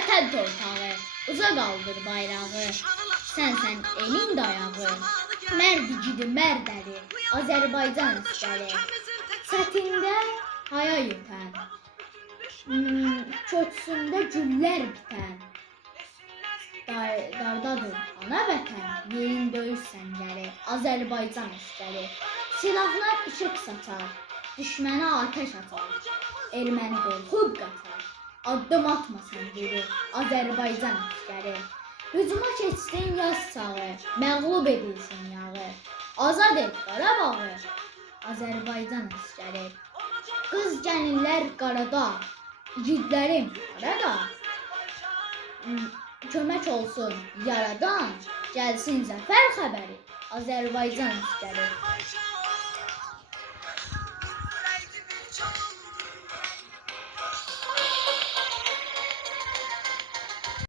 Vətən torpağı, uza qaldır bayrağı. Sən sən elin dayağı. Mərd igidi mərdəli, Azərbaycan əsgəri. Sətində haya yutən. Hmm, köksündə güllər bitən. Dar, dardadır ana vətən, yerin döyüş səngəri, Azərbaycan əsgəri. Silahlar işıq saçar, düşmənə atəş atar. Erməni qorxub qaçar. Addım atmasan biri, Azərbaycan əsgəri. Hücuma keçdin yaz sağı, məğlub edilsin yağı. Azad et Qarabağı, Azərbaycan əsgəri. Qız gəlinlər qarada, igidlərim qarada. Hmm, Kömək olsun yaradan, gəlsin zəfər xəbəri. Azərbaycan əsgəri.